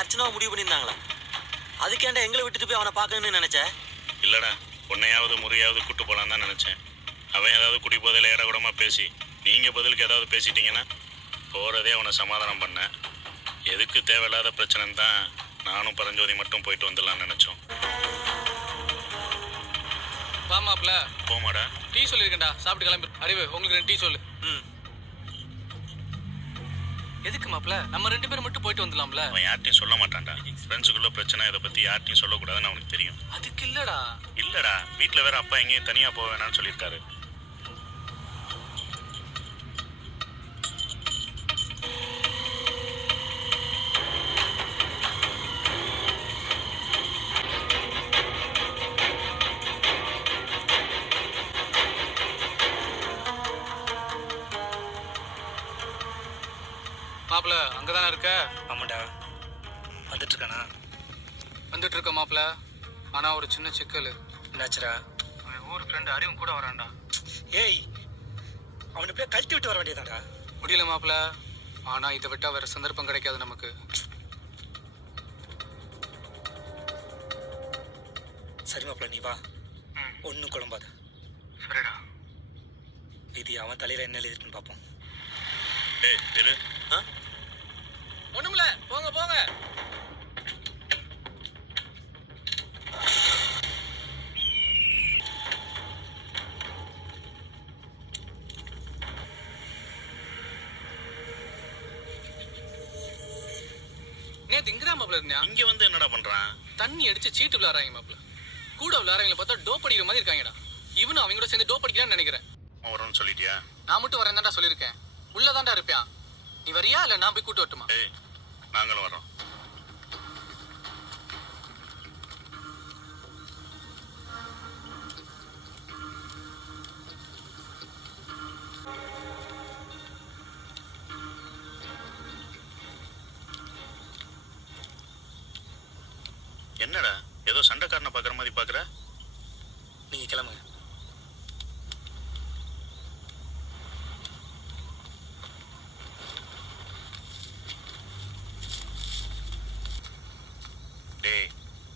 அர்ச்சனாவை முடிவு பண்ணியிருந்தாங்களா? அதுக்கேண்டா எங்களை விட்டுட்டு போய் அவனை பார்க்கணும்னு நினைச்சேன். இல்லடா, உன்னையாவது முறையாவது கூட்டு போலான்னு தான் நினைச்சேன். அவன் ஏதாவது குடி போதையில் ஏறக்கூடமா பேசி நீங்க பதிலுக்கு ஏதாவது பேசிட்டீங்கன்னா போறதே அவனை சமாதானம் பண்ண. எதுக்கு தேவையில்லாத பிரச்சனைன்னு தான் நானும் பரஞ்சோதி மட்டும் போயிட்டு வந்துடலாம்னு நினைச்சோம். வாமாப்ல போமாடா. டீ சொல்லியிருக்கேன்டா, சாப்பிட்டு கிளம்பி. அறிவு, உங்களுக்கு 2 டீ சொல்லு. எதுக்கு மாப்ள? நம்ம 2 பேரும் மட்டும் போயிட்டு வந்துடலாம்ல. அவன் யார்ட்டையும் சொல்ல மாட்டான்டா. ஃப்ரெண்ட்ஸுக்குள்ள பிரச்சனை இதை பத்தி யார்ட்டையும் சொல்லக்கூடாதுன்னு அவனுக்கு தெரியும். அதுக்கு இல்லடா. இல்லடா, வீட்டில் வேற அப்பா எங்கேயும் தனியா போக வேணாம்னு சொல்லியிருக்காரு. மாப்ள அங்கதானே இருக்க? ஆமாண்டா, வந்துட்டு இருக்கானா? வந்துட்டு இருக்க மாப்ள. ஆனா ஒரு சின்ன சிக்கல். என்னாச்சுடா? அவன் ஊர் ஃப்ரெண்டு அறிவும் கூட வரான்டா. ஏய், அவனை போய் கழட்டி விட்டு வர வேண்டியதாடா. முடியல மாப்ள. ஆனா இதை விட்டா வேற சந்தர்ப்பம் கிடைக்காது நமக்கு. சரி மாப்பிள்ள, நீ வா. ஒன்னும் குழம்பாத. சரிடா. இது அவன் தலையில என்ன எழுதிருக்குன்னு பார்ப்போம். ஏய் இரு. ஒண்ணுமில்ல, போங்க போங்க. நேத்து இங்கதான் மாப்ள இருந்தா. இங்க வந்து என்னடா பண்றான்? தண்ணி அடிச்சு சீட்டு விளையாடுறாங்க மாப்ள. கூட விளையாடுறவங்களை பார்த்தா டோப் அடிக்கிற மாதிரி இருக்காங்கடா. இவனும் அவங்க கூட சேர்ந்து டோப் அடிக்கலான்னு நினைக்கிறேன். வரும்னு சொல்லிட்டியா? நான் மட்டும் வரேன் தான்டா சொல்லியிருக்கேன். உள்ளதான்டா இருப்பேன். நீ வரியா இல்ல நான் போய் கூட்டு வரட்டுமா? ஏய், நாங்களும் வரோம். என்னடா ஏதோ சண்டைக்காரனை பாக்குற மாதிரி பாக்குற? நீங்க கிளம்புங்க. டேய்,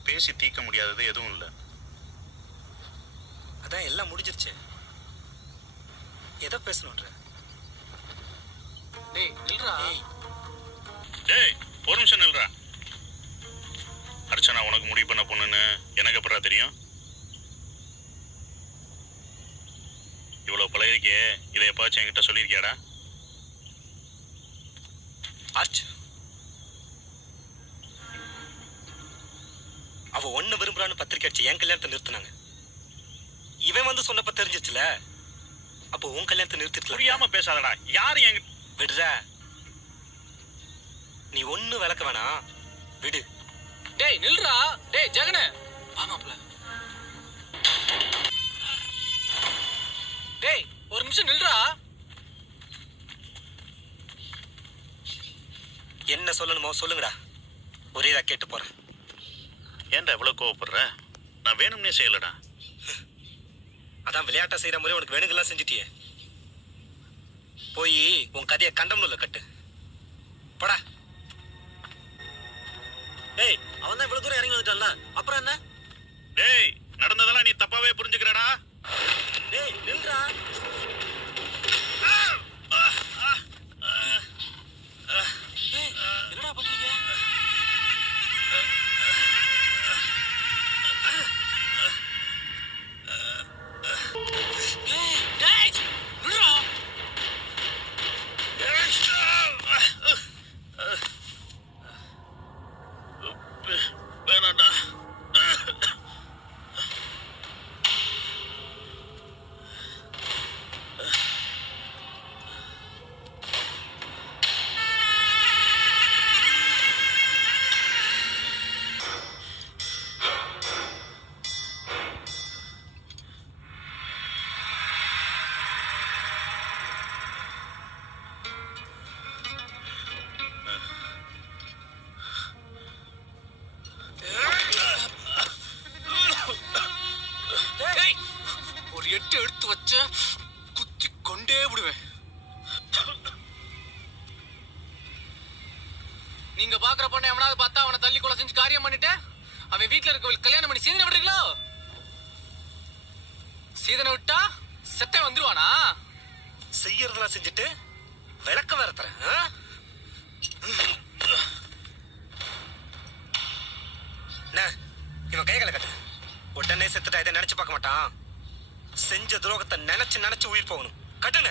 பேசி தீர்க்க முடியாதது எதுவும் இல்லை. அதான் எல்லாம் முடிஞ்சிருச்சு. எதை பேசணுன்ற? டேய் நில்றா. டேய் ஒரு நிமிஷம் நில்றா. அர்ச்சனா உனக்கு முடிவு பண்ண பொண்ணுன்னு எனக்கு அப்புறம் தெரியும். இவ்வளவு பழகிருக்கே, இதை எப்பாச்சும் என்கிட்ட சொல்லியிருக்கியாடா? ஆச்சு, அவ ஒண்ணு விரும்புறான்னு பத்திரிக்கை அடிச்சு என் கல்யாணத்தை நிறுத்தினாங்க. இவன் வந்து சொன்னப்ப தெரிஞ்சிச்சுல, அப்போ உன் கல்யாணத்தை நிறுத்திட்டு புரியாம பேசாதடா. யாரு எங்க விடுற? நீ ஒண்ணு விளக்க வேணாம், விடு. டேய் நில்றா. டேய் ஜெகனே, வா மாப்ள. டேய் ஒரு நிமிஷம் நில்றா. என்ன சொல்லணுமோ சொல்லுங்கடா, ஒரேதா கேட்டு போறேன். ஏன்டா இவ்வளவு கோவப்படுற? நான் வேணும்னே செய்யலடா. அதான் விளையாட்டா செய்யற மாதிரி உனக்கு வேணுங்கெல்லாம் செஞ்சுட்டியே. போய் உன் கதையை கண்டம்ல கட்டு போடா. ஏய், அவன் தான் இவ்வளவு தூரம் இறங்கி வந்துட்டான்ல, அப்புறம் என்ன? டேய், நடந்ததெல்லாம் நீ தப்பாவே புரிஞ்சுக்கிறடா. டேய் நில்றா. என்னடா பண்றீங்க? வேணாண்டா. நீங்க பாக்குற பொண்ணை எவனாவது பார்த்தா அவனை தள்ளி கொலை செஞ்சு காரியம் பண்ணிட்டு அவன் வீட்டுல இருக்க கல்யாணம் பண்ணி சீதனை விடுறீங்களோ? சீதனை விட்டா செத்த வந்துருவானா? செய்யறதெல்லாம் செஞ்சுட்டு விளக்க வேற தரேன். இவன் கைகளை கட்டு. உடனே செத்துட்டா இதை நினைச்சு பார்க்க மாட்டான். செஞ்ச துரோகத்தை நினைச்சு நினைச்சு உயிர் போகணும். கட்டுன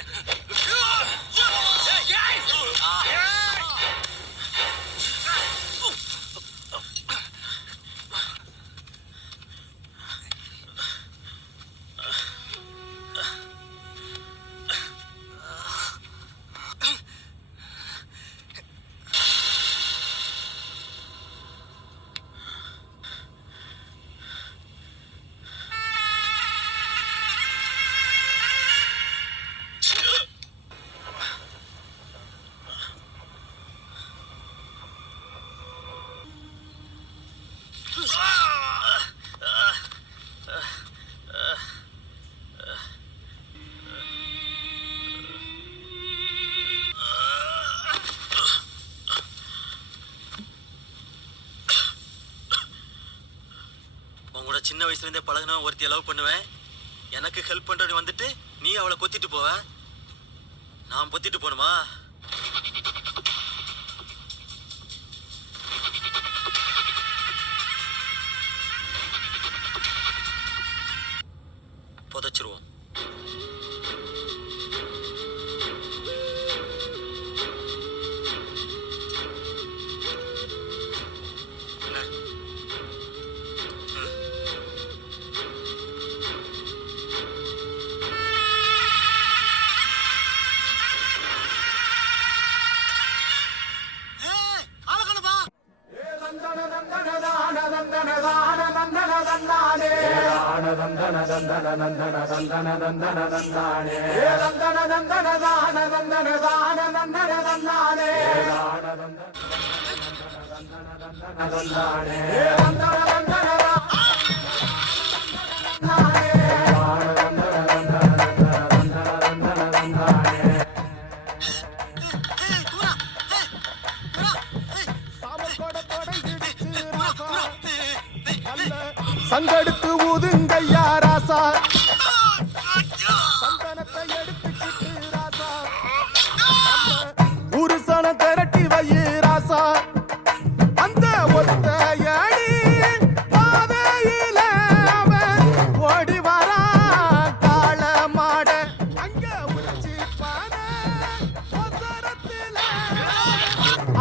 சின்ன வயசுல இருந்தே பழகினா ஒருத்திய லவ் பண்ணுவேன், எனக்கு ஹெல்ப் பண்றேன்னு வந்துட்டு நீ அவளை கொத்திட்டு போவ, நான் பொத்திட்டு போணுமா? புதைச்சிருவோம். சங்கெடுத்து ஊதுங்கய்யா ராசா, சந்தனத்தை எடுத்துக்கிட்டு ராசா, ஒரு சன திரட்டி வையு ராசா, அந்த ஒத்த அடி பாதையில அவன் ஓடி வரா காள மாட, அங்க உச்சி பான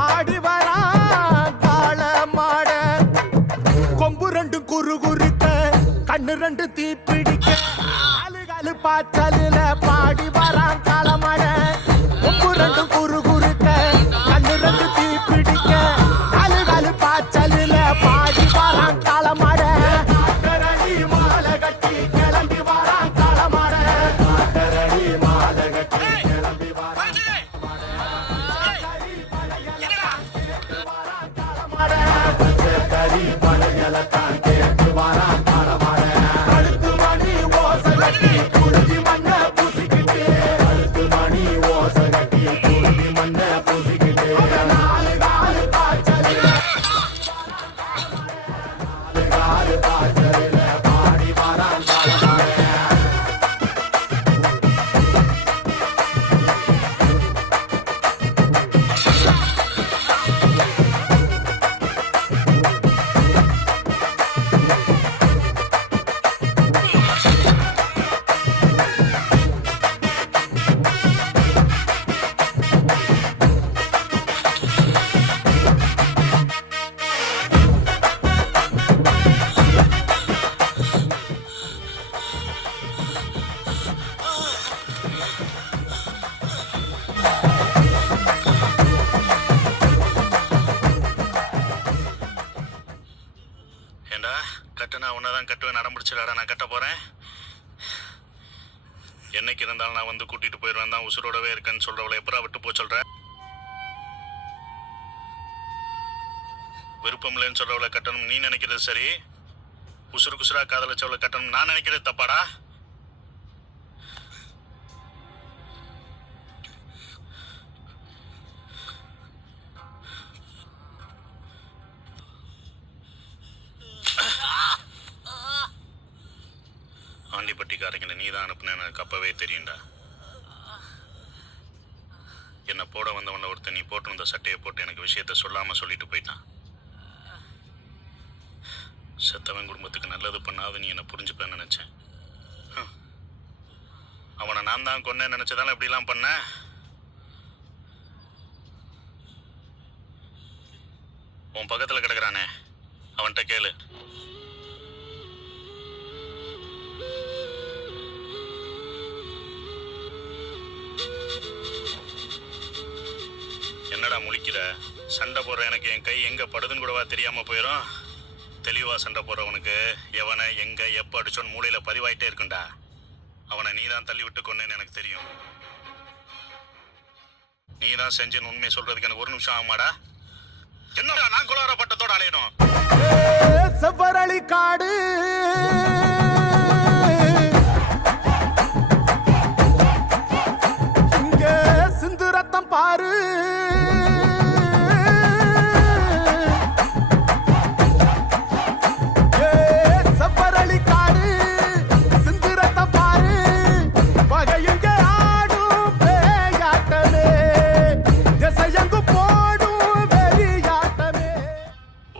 ஆடி வரா காள மாட, கொம்பு ரெண்டு குறு குறுக்க கண்ணு ரெண்டு தீ பிடிக்க, காலு பாய்ச்சலில பாடி வரான் காலமட, கொம்பு ரெண்டு குறு குறுக்க கண்ணு ரெண்டு தீ பிடிக்க, காலு பாய்ச்சலில பாடி வரான் காலமட, மாலை கட்டி கிளம்பி வரான் காலமட, மாலை கட்டி கிளம்பி வரான் கறி பழையலத்தான் கேட்டு வரான் காலமட, அடுத்து மணி ஓசை கட்டி குருதி மண்ண பூசிக்கிட்டு, அடுத்து மணி ஓசை கட்டி குருதி மண்ண பூசிக்கிட்டு, நாலு காலு பாய்ச்சலில பாடி வரான் காலமட. ஏண்டா கட்டுனா உன்னதான் கட்டுவேன், நடம்பிடிச்சிடாடா நான் கட்ட போறேன். என்னைக்கு இருந்தாலும் நான் வந்து கூட்டிட்டு போயிடுவேன் தான் உசுரோடவே இருக்கேன்னு சொல்றவளை எப்பரா விட்டு போ சொல்ற? விருப்பம் இல்லைன்னு சொல்றவளை கட்டணும் நீ நினைக்கிறது சரி, உசுருக்கு உசுரா காதலிச்சவளை கட்டணும் நான் நினைக்கிறது தப்பாடா? தான் அனுப்புனேன்னு எனக்கு அப்பவே தெரியும்டா. என்னை போட வந்தவன ஒருத்தன் நீ போட்டு வந்த சட்டையை போட்டு எனக்கு விஷயத்த சொல்லாம சொல்லிட்டு போயிட்டான். செத்தவன் குடும்பத்துக்கு நல்லது பண்ணாது நீ என்னை புரிஞ்சுப்பேன்னு நினைச்சேன். அவனை நான் தான் கொன்னேன்னு நினைச்சதால இப்படிலாம் பண்ண. உன் பக்கத்துல கிடக்குறானே அவன்கிட்ட கேளு. என்னடா முழிக்கிற? சண்டை போடுற எனக்கு என் கை எங்க படுதுன்னு கூடவா தெரியாம போயிடும். தெளிவா சண்டை போடுறவனுக்கு எவனை எங்க எப்ப அடிச்சோன்னு மூளையில பதிவாயிட்டே இருக்குண்டா. அவனை நீ தான் தள்ளி விட்டு கொன்னேன்னு எனக்கு தெரியும். நீ தான் செஞ்சேன்னு உண்மையை சொல்றதுக்கு எனக்கு ஒரு நிமிஷம் ஆகுமாடா? என்னடா நான் குளார பட்டத்தோட அலையணும்? செவ்வரளி காடு இங்க சிந்து ரத்தம் பாரு. செவ்வரளி காடு சிந்து ரத்தம் பாரு. பகையுங்க ஆடும் பேயாட்டமே திசையங்கு போடும் வெறியாட்டமே.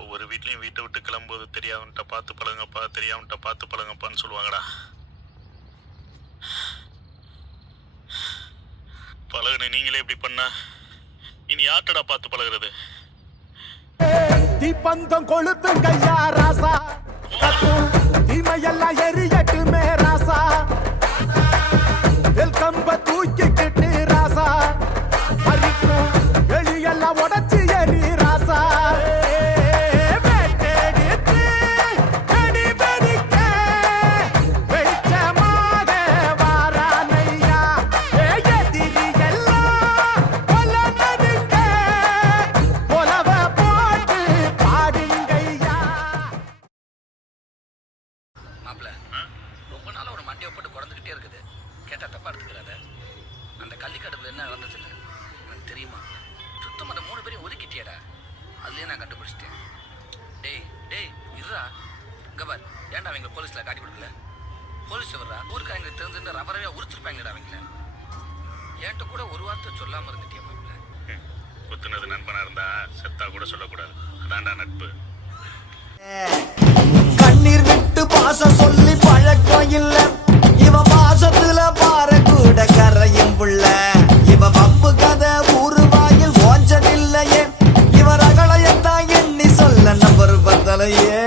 ஒவ்வொரு வீட்லயும் வீட்டை விட்டு கிளம்பும்போது தெரியாமட்ட பார்த்து பழங்கப்பா, தெரியாமட்ட பார்த்து பழங்கப்பான்னு சொல்லுவாங்கடா. பழகுன நீங்களே இப்படி பண்ணா இனி யார்ட்டடா பார்த்து பழகுறது? தீப்பந்தம் கொளுத்தும் கையா ராசா, தீமையெல்லாம் எரியட்டுமே ராசா. வெல்கம்ப தூக்கிக்கிட்டு ராசா, பறிக்கும் வெளியெல்லாம் உடச்சி எரி ராசா. மாப்பிள்ள ரொம்ப நாளாக ஒரு மண்டையை போட்டு குறைஞ்சிக்கிட்டே இருக்குது. கேட்டால் தப்பா எடுத்துக்கிறாத. அந்த கள்ளிக்கடுப்பில் என்ன நடந்துச்சுன்னு எனக்கு தெரியுமா? சுத்தம் அந்த 3 பேரையும் ஒதுக்கிட்டியடா. அதுலேயே நான் கண்டுபிடிச்சிட்டேன். டேய் டேய் இருடா. இங்கே பார், ஏன்டா அவங்களை போலீஸில் காட்டி கொடுக்கல? போலீஸ் வர்றா ஊருக்கு அவங்க தெரிஞ்சிருந்த ரவரவே உரிச்சிருப்பாங்கடா அவங்கள. என்கிட்ட கூட ஒரு வார்த்தை சொல்லாமல் இருந்துட்டியா மாப்பிள்ள? குத்துனது நண்பனா இருந்தா செத்தா கூட சொல்லக்கூடாது. அதான்டா நட்பு. கண்ணீர் விட்டு பாசம் சொல்லி பழக்கம் இல்ல. இவ பாசத்துல பாரு கூட கரையும் புள்ள. இவ பப்பு கதை ஊரு வாயில் ஓஞ்சதில்லையே. இவ ரகளையத்தான் எண்ணி சொல்ல நம்பர் பத்தலையே.